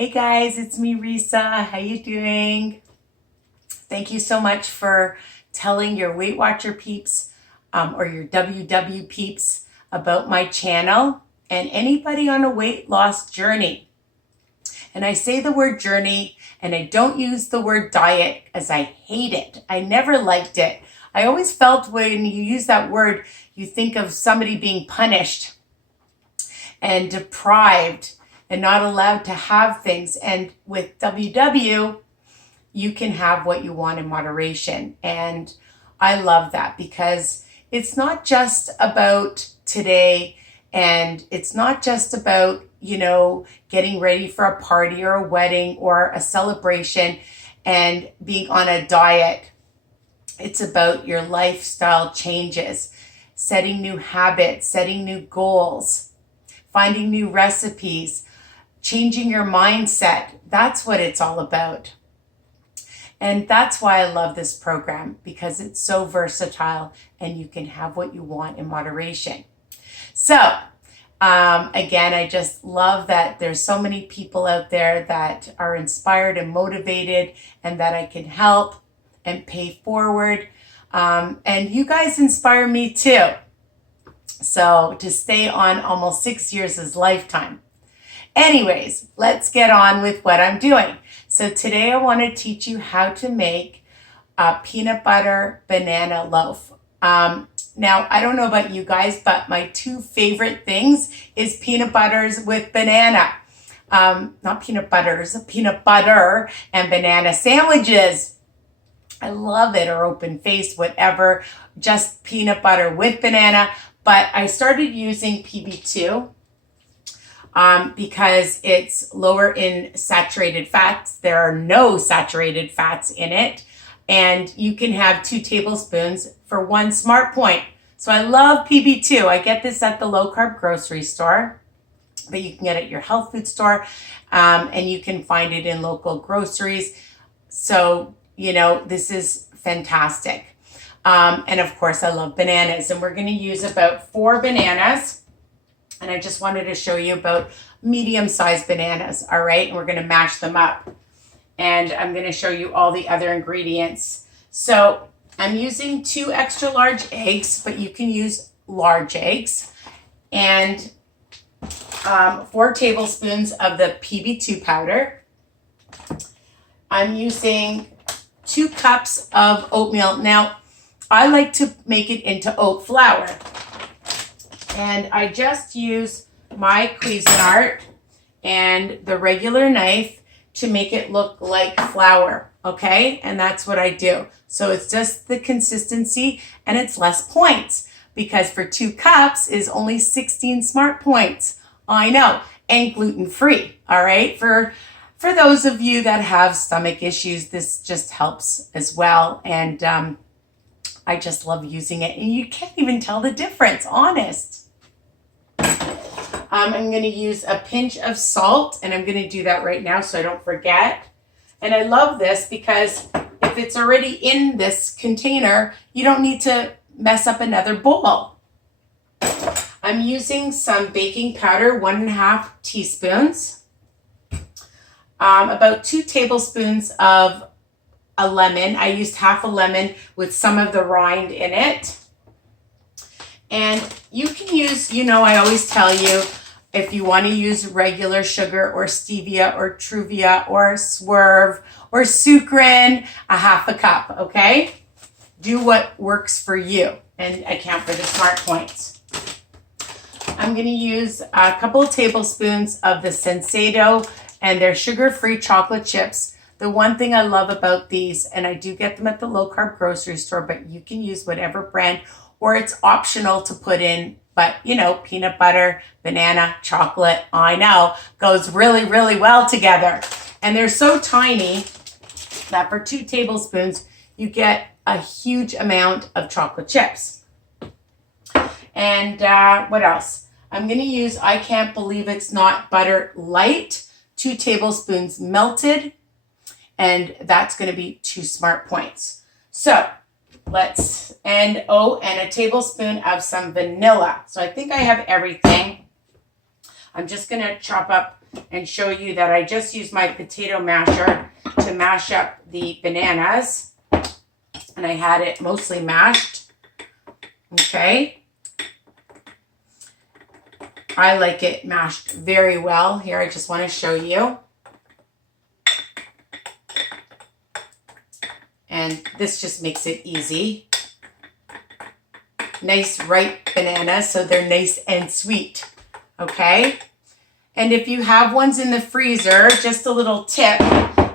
Hey guys, it's me, Risa. How you doing? Thank you so much for telling your Weight Watcher peeps or your WW peeps about my channel and anybody on a weight loss journey. And I say the word journey and I don't use the word diet as I hate it. I never liked it. I always felt when you use that word, you think of somebody being punished and deprived and not allowed to have things. And with WW, you can have what you want in moderation. And I love that because it's not just about today and it's not just about, getting ready for a party or a wedding or a celebration and being on a diet. It's about your lifestyle changes, setting new habits, setting new goals, finding new recipes, changing your mindset. That's what it's all about. And that's why I love this program, because it's so versatile and you can have what you want in moderation. So, again, I just love that there's so many people out there that are inspired and motivated and that I can help and pay forward. And you guys inspire me too. So to stay on almost 6 years is lifetime. Anyways, let's get on with what I'm doing. So today I want to teach you how to make a peanut butter banana loaf. Now, I don't know about you guys, but my two favorite things is peanut butters with banana. Not peanut butters, peanut butter and banana sandwiches. I love it, or open faced, whatever, just peanut butter with banana. But I started using PB2 because it's lower in saturated fats. There are no saturated fats in it. And you can have 2 tablespoons for 1 smart point. So I love PB2. I get this at the low carb grocery store, but you can get it at your health food store, and you can find it in local groceries. So, this is fantastic. And of course, I love bananas, and we're going to use about 4 bananas. And I just wanted to show you about medium-sized bananas, all right? And we're going to mash them up. And I'm going to show you all the other ingredients. So I'm using 2 extra large eggs, but you can use large eggs. And 4 tablespoons of the PB2 powder. I'm using 2 cups of oatmeal. Now, I like to make it into oat flour. And I just use my Cuisinart and the regular knife to make it look like flour, okay? And that's what I do. So it's just the consistency and it's less points because for 2 cups is only 16 smart points. I know, and gluten-free, all right? For those of you that have stomach issues, this just helps as well. And I just love using it. And you can't even tell the difference, honest. I'm going to use a pinch of salt, and I'm going to do that right now so I don't forget. And I love this because if it's already in this container, you don't need to mess up another bowl. I'm using some baking powder, 1.5 teaspoons, about 2 tablespoons of a lemon. I used half a lemon with some of the rind in it. And you can use, I always tell you, if you want to use regular sugar or stevia or truvia or swerve or sucrin, 1/2 cup, okay? Do what works for you and account for the smart points. I'm going to use a couple of tablespoons of the Sensato and their sugar-free chocolate chips. The one thing I love about these, and I do get them at the low-carb grocery store, but you can use whatever brand, or it's optional to put in, but peanut butter, banana, chocolate, I know, goes really, really well together. And they're so tiny that for 2 tablespoons, you get a huge amount of chocolate chips. And what else? I'm going to use, I can't believe it's not butter light, 2 tablespoons melted, and that's going to be 2 smart points. So and a tablespoon of some vanilla. So I think I have everything. I'm just going to chop up and show you that I just used my potato masher to mash up the bananas. And I had it mostly mashed. Okay. I like it mashed very well. Here, I just want to show you. And this just makes it easy. Nice ripe bananas, so they're nice and sweet. Okay? And if you have ones in the freezer, just a little tip.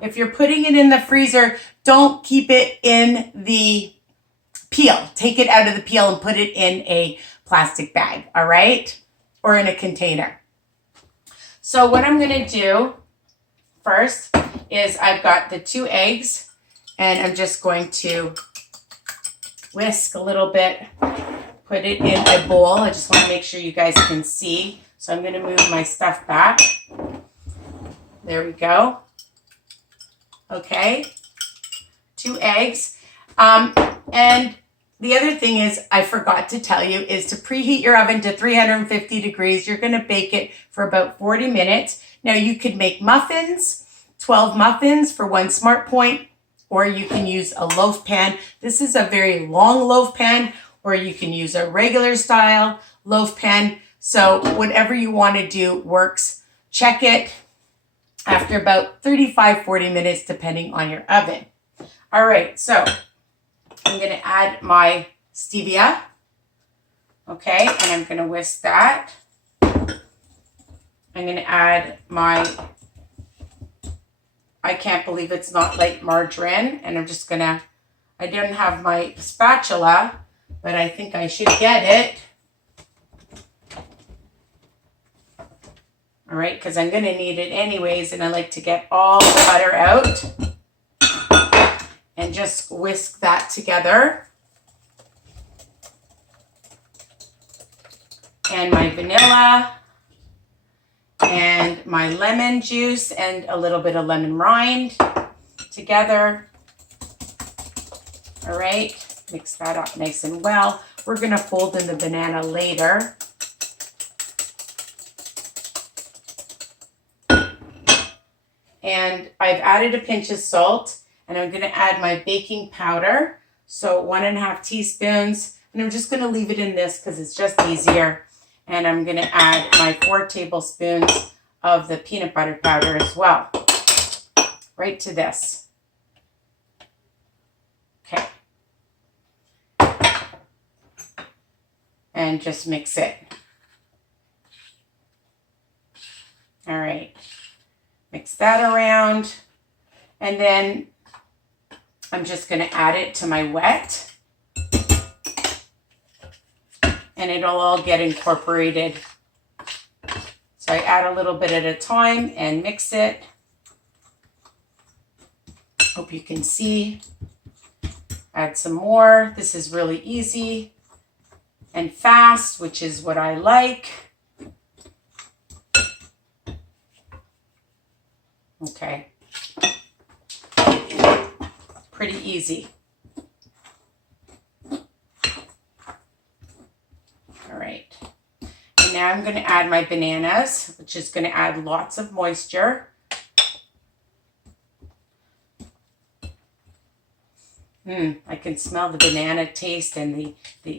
If you're putting it in the freezer, don't keep it in the peel. Take it out of the peel and put it in a plastic bag, all right? Or in a container. So what I'm going to do first is I've got the 2 eggs. And I'm just going to whisk a little bit, put it in a bowl. I just want to make sure you guys can see. So I'm going to move my stuff back. There we go. Okay. 2 eggs. And the other thing is, I forgot to tell you, is to preheat your oven to 350 degrees. You're going to bake it for about 40 minutes. Now you could make muffins, 12 muffins for 1 smart point. Or you can use a loaf pan. This is a very long loaf pan, or you can use a regular style loaf pan. So whatever you want to do works. Check it after about 35, 40 minutes, depending on your oven. All right, so I'm going to add my stevia. Okay, and I'm going to whisk that. I'm going to add my, I can't believe it's not light margarine, and I'm just going to, I didn't have my spatula, but I think I should get it. All right, because I'm going to need it anyways, and I like to get all the butter out and just whisk that together. And my vanilla and my lemon juice and a little bit of lemon rind together. All right, mix that up nice and well. We're going to fold in the banana later. And I've added a pinch of salt, and I'm going to add my baking powder. So 1.5 teaspoons, and I'm just going to leave it in this because it's just easier. And I'm going to add my 4 tablespoons of the peanut butter powder as well, right to this. Okay. And just mix it. All right. Mix that around. And then I'm just going to add it to my wet. And it'll all get incorporated. So I add a little bit at a time and mix it. Hope you can see. Add some more. This is really easy and fast, which is what I like. Okay. Pretty easy. All right. And now I'm going to add my bananas, which is going to add lots of moisture. I can smell the banana taste and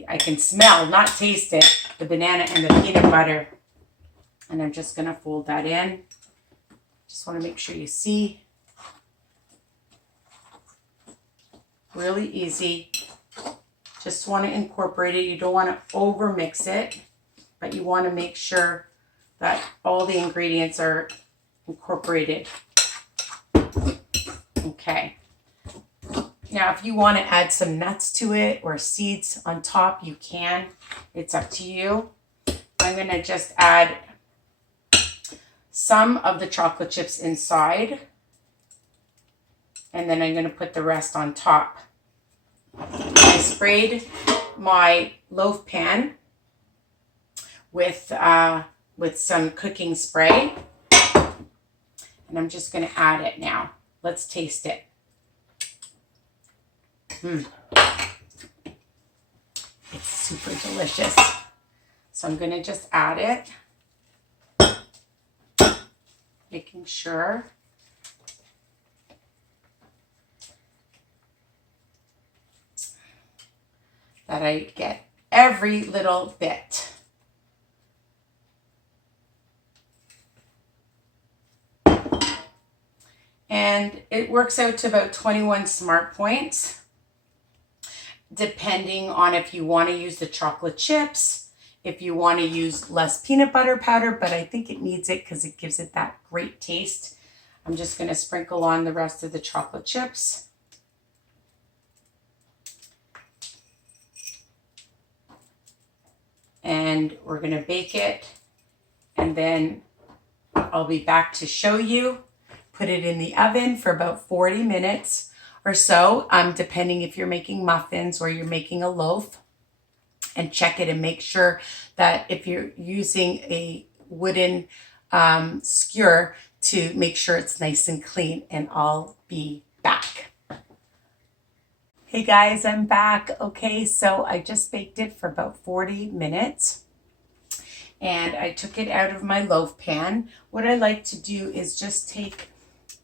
I can smell, not taste it, the banana and the peanut butter. And I'm just going to fold that in. Just want to make sure you see. Really easy. Just want to incorporate it. You don't want to over mix it, but you want to make sure that all the ingredients are incorporated. Okay. Now, if you want to add some nuts to it or seeds on top, you can. It's up to you. I'm going to just add some of the chocolate chips inside, and then I'm going to put the rest on top. I sprayed my loaf pan with some cooking spray, and I'm just going to add it now. Let's taste it. It's super delicious. So I'm going to just add it. making sure that I get every little bit. And it works out to about 21 smart points, depending on if you want to use the chocolate chips, if you want to use less peanut butter powder, but I think it needs it because it gives it that great taste. I'm just going to sprinkle on the rest of the chocolate chips. And we're going to bake it, and then I'll be back to show you. Put it in the oven for about 40 minutes or so, depending if you're making muffins or you're making a loaf. And check it and make sure that if you're using a wooden skewer, to make sure it's nice and clean. And I'll be back. Hey guys, I'm back. Okay, so I just baked it for about 40 minutes. And I took it out of my loaf pan. What I like to do is just take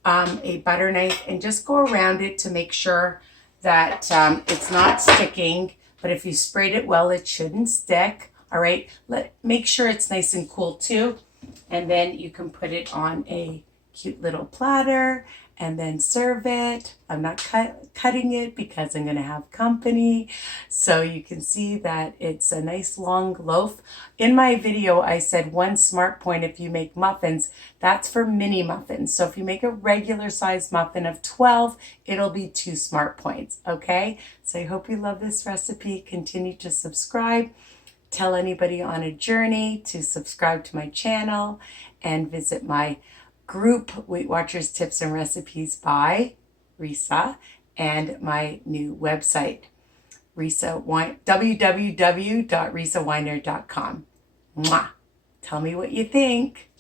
a butter knife and just go around it to make sure that it's not sticking. But if you sprayed it well, it shouldn't stick. All right, make sure it's nice and cool too. And then you can put it on a cute little platter and then serve it. I'm not cutting it because I'm gonna have company. So you can see that it's a nice long loaf. In my video, I said 1 smart point if you make muffins. That's for mini muffins. So if you make a regular size muffin of 12, it'll be 2 smart points, okay? So I hope you love this recipe. Continue to subscribe. Tell anybody on a journey to subscribe to my channel and visit my group, Weight Watchers Tips and Recipes by Risa, and my new website, www.risaweiner.com. Mwah! Tell me what you think.